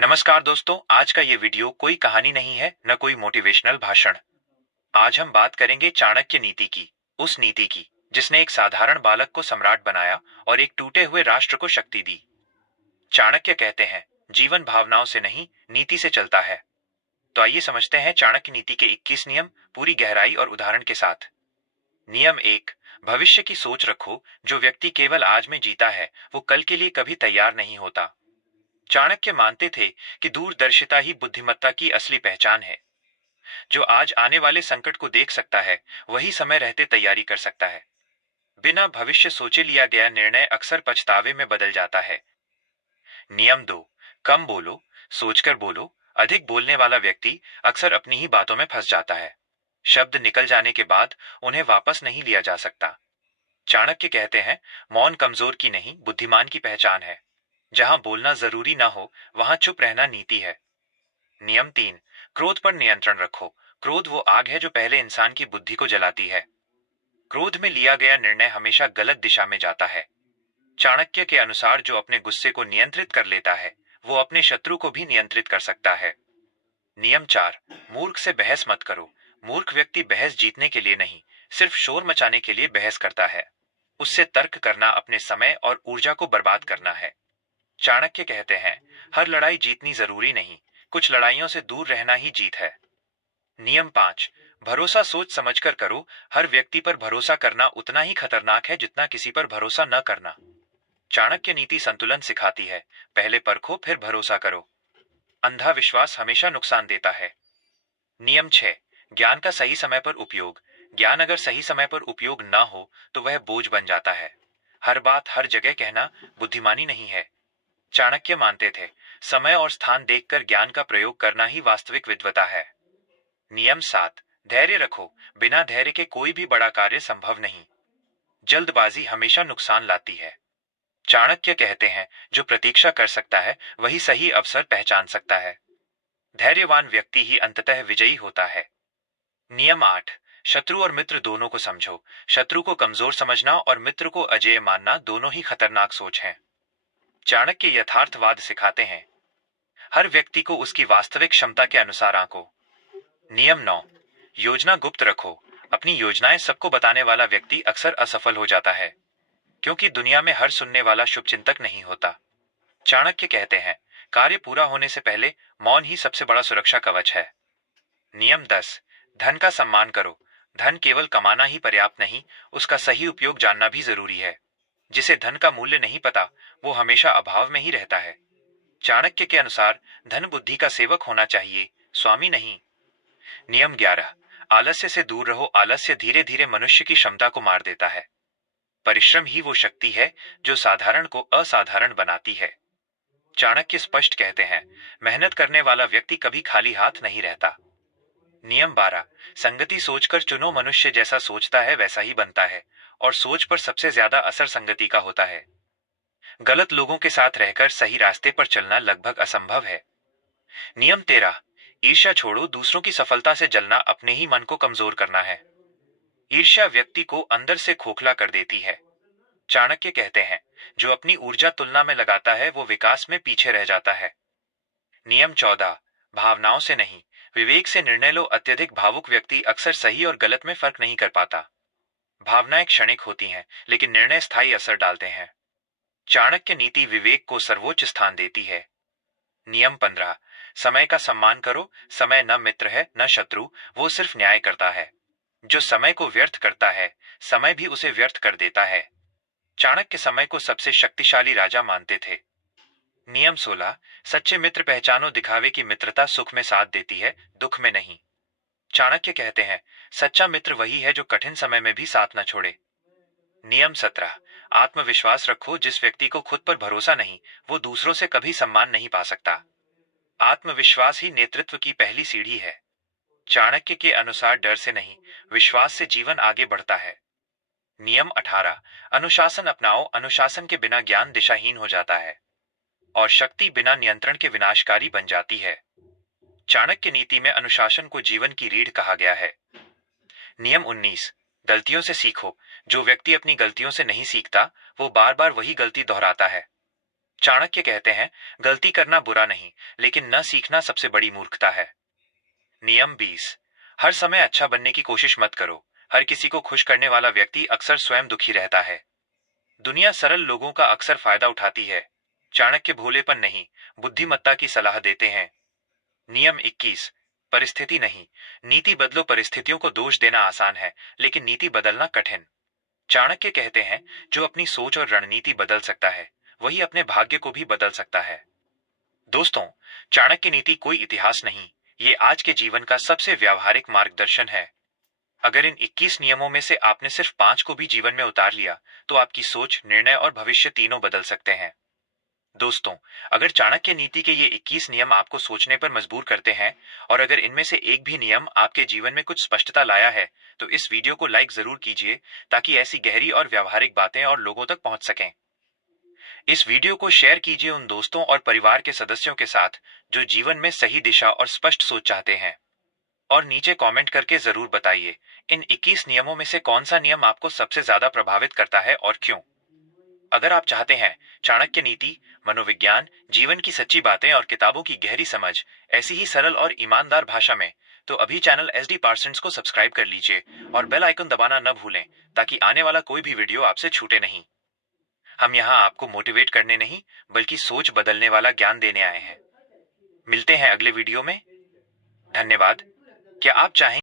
नमस्कार दोस्तों, आज का ये वीडियो कोई कहानी नहीं है, न कोई मोटिवेशनल भाषण। आज हम बात करेंगे चाणक्य नीति की, उस नीति की जिसने एक साधारण बालक को सम्राट बनाया और एक टूटे हुए राष्ट्र को शक्ति दी। चाणक्य कहते हैं, जीवन भावनाओं से नहीं, नीति से चलता है। तो आइए समझते हैं चाणक्य नीति के 21 नियम पूरी गहराई और उदाहरण के साथ। नियम 1, भविष्य की सोच रखो। जो व्यक्ति केवल आज में जीता है, वो कल के लिए कभी तैयार नहीं होता। चाणक्य मानते थे कि दूरदर्शिता ही बुद्धिमत्ता की असली पहचान है। जो आज आने वाले संकट को देख सकता है, वही समय रहते तैयारी कर सकता है। बिना भविष्य सोचे लिया गया निर्णय अक्सर पछतावे में बदल जाता है। नियम 2, कम बोलो, सोचकर बोलो। अधिक बोलने वाला व्यक्ति अक्सर अपनी ही बातों में फंस जाता है। शब्द निकल जाने के बाद उन्हें वापस नहीं लिया जा सकता। चाणक्य कहते हैं, मौन कमजोर की नहीं, बुद्धिमान की पहचान है। जहां बोलना जरूरी ना हो, वहां चुप रहना नीति है। नियम 3, क्रोध पर नियंत्रण रखो। क्रोध वो आग है जो पहले इंसान की बुद्धि को जलाती है। क्रोध में लिया गया निर्णय हमेशा गलत दिशा में जाता है। चाणक्य के अनुसार जो अपने गुस्से को नियंत्रित कर लेता है, वो अपने शत्रु को भी नियंत्रित कर सकता है। नियम 4, मूर्ख से बहस मत करो। मूर्ख व्यक्ति बहस जीतने के लिए नहीं, सिर्फ शोर मचाने के लिए बहस करता है। उससे तर्क करना अपने समय और ऊर्जा को बर्बाद करना है। चाणक्य कहते हैं, हर लड़ाई जीतनी जरूरी नहीं, कुछ लड़ाइयों से दूर रहना ही जीत है। नियम 5, भरोसा सोच समझकर करो। हर व्यक्ति पर भरोसा करना उतना ही खतरनाक है जितना किसी पर भरोसा न करना। चाणक्य नीति संतुलन सिखाती है, पहले परखो फिर भरोसा करो। अंधा विश्वास हमेशा नुकसान देता है। नियम 6, ज्ञान का सही समय पर उपयोग। ज्ञान अगर सही समय पर उपयोग ना हो तो वह बोझ बन जाता है। हर बात हर जगह कहना बुद्धिमानी नहीं है। चाणक्य मानते थे, समय और स्थान देखकर ज्ञान का प्रयोग करना ही वास्तविक विद्वता है। नियम 7, धैर्य रखो। बिना धैर्य के कोई भी बड़ा कार्य संभव नहीं। जल्दबाजी हमेशा नुकसान लाती है। चाणक्य कहते हैं, जो प्रतीक्षा कर सकता है वही सही अवसर पहचान सकता है। धैर्यवान व्यक्ति ही अंततः विजयी होता है। नियम 8, शत्रु और मित्र दोनों को समझो। शत्रु को कमजोर समझना और मित्र को अजेय मानना दोनों ही खतरनाक सोच हैं। चाणक्य यथार्थवाद सिखाते हैं, हर व्यक्ति को उसकी वास्तविक क्षमता के अनुसार आंको। नियम 9, योजना गुप्त रखो। अपनी योजनाएं सबको बताने वाला व्यक्ति अक्सर असफल हो जाता है, क्योंकि दुनिया में हर सुनने वाला शुभचिंतक नहीं होता। चाणक्य कहते हैं, कार्य पूरा होने से पहले मौन ही सबसे बड़ा सुरक्षा कवच है। नियम 10, धन का सम्मान करो। धन केवल कमाना ही पर्याप्त नहीं, उसका सही उपयोग जानना भी जरूरी है। जिसे धन का मूल्य नहीं पता, वो हमेशा अभाव में ही रहता है। चाणक्य के अनुसार धन बुद्धि का सेवक होना चाहिए, स्वामी नहीं। नियम 11, आलस्य से दूर रहो। आलस्य धीरे धीरे मनुष्य की क्षमता को मार देता है। परिश्रम ही वो शक्ति है जो साधारण को असाधारण बनाती है। चाणक्य स्पष्ट कहते हैं, मेहनत करने वाला व्यक्ति कभी खाली हाथ नहीं रहता। नियम 12, संगति सोचकर चुनो। मनुष्य जैसा सोचता है वैसा ही बनता है, और सोच पर सबसे ज्यादा असर संगति का होता है। गलत लोगों के साथ रहकर सही रास्ते पर चलना लगभग असंभव है। नियम 13, ईर्ष्या छोड़ो। दूसरों की सफलता से जलना अपने ही मन को कमजोर करना है। ईर्ष्या व्यक्ति को अंदर से खोखला कर देती है। चाणक्य कहते हैं, जो अपनी ऊर्जा तुलना में लगाता है वो विकास में पीछे रह जाता है। नियम 14, भावनाओं से नहीं, विवेक से निर्णय लो। अत्यधिक भावुक व्यक्ति अक्सर सही और गलत में फर्क नहीं कर पाता। भावनाएं क्षणिक होती हैं, लेकिन निर्णय स्थायी असर डालते हैं। चाणक्य नीति विवेक को सर्वोच्च स्थान देती है। नियम 15, समय का सम्मान करो। समय न मित्र है न शत्रु, वो सिर्फ न्याय करता है। जो समय को व्यर्थ करता है, समय भी उसे व्यर्थ कर देता है। चाणक्य समय को सबसे शक्तिशाली राजा मानते थे। नियम 16, सच्चे मित्र पहचानो। दिखावे की मित्रता सुख में साथ देती है, दुख में नहीं। चाणक्य कहते हैं, सच्चा मित्र वही है जो कठिन समय में भी साथ न छोड़े। नियम 17, आत्मविश्वास रखो। जिस व्यक्ति को खुद पर भरोसा नहीं, वो दूसरों से कभी सम्मान नहीं पा सकता। आत्मविश्वास ही नेतृत्व की पहली सीढ़ी है। चाणक्य के अनुसार डर से नहीं, विश्वास से जीवन आगे बढ़ता है। नियम 18, अनुशासन अपनाओ। अनुशासन के बिना ज्ञान दिशाहीन हो जाता है, और शक्ति बिना नियंत्रण के विनाशकारी बन जाती है। चाणक्य नीति में अनुशासन को जीवन की रीढ़ कहा गया है। नियम 19, गलतियों से सीखो। जो व्यक्ति अपनी गलतियों से नहीं सीखता, वो बार बार वही गलती दोहराता है। चाणक्य कहते हैं, गलती करना बुरा नहीं, लेकिन न सीखना सबसे बड़ी मूर्खता है। नियम 20। हर समय अच्छा बनने की कोशिश मत करो। हर किसी को खुश करने वाला व्यक्ति अक्सर स्वयं दुखी रहता है। दुनिया सरल लोगों का अक्सर फायदा उठाती है। चाणक्य भोलेपन नहीं, बुद्धिमत्ता की सलाह देते हैं। नियम 21। परिस्थिति नहीं, नीति बदलो। परिस्थितियों को दोष देना आसान है, लेकिन नीति बदलना कठिन। चाणक्य कहते हैं, जो अपनी सोच और रणनीति बदल सकता है, वही अपने भाग्य को भी बदल सकता है। दोस्तों, चाणक्य नीति कोई इतिहास नहीं, ये आज के जीवन का सबसे व्यावहारिक मार्गदर्शन है। अगर इन 21 नियमों में से आपने सिर्फ 5 को भी जीवन में उतार लिया, तो आपकी सोच, निर्णय और भविष्य तीनों बदल सकते हैं। दोस्तों, अगर चाणक्य नीति के ये 21 नियम आपको सोचने पर मजबूर करते हैं, और अगर इनमें से एक भी नियम आपके जीवन में कुछ स्पष्टता लाया है, तो इस वीडियो को लाइक जरूर कीजिए, ताकि ऐसी गहरी और व्यावहारिक बातें और लोगों तक पहुंच सकें। इस वीडियो को शेयर कीजिए उन दोस्तों और परिवार के सदस्यों के साथ जो जीवन में सही दिशा और स्पष्ट सोच चाहते हैं। और नीचे कमेंट करके जरूर बताइए, इन 21 नियमों में से कौन सा नियम आपको सबसे ज्यादा प्रभावित करता है और क्यों। अगर आप चाहते हैं चाणक्य नीति, मनोविज्ञान, जीवन की सच्ची बातें और किताबों की गहरी समझ ऐसी ही सरल और ईमानदार भाषा में, तो अभी चैनल एसडी पार्सन्स को सब्सक्राइब कर लीजिए और बेल आइकन दबाना न भूलें, ताकि आने वाला कोई भी वीडियो आपसे छूटे नहीं। हम यहाँ आपको मोटिवेट करने नहीं, बल्कि सोच बदलने वाला ज्ञान देने आए हैं। मिलते हैं अगले वीडियो में। धन्यवाद। क्या आप चाहें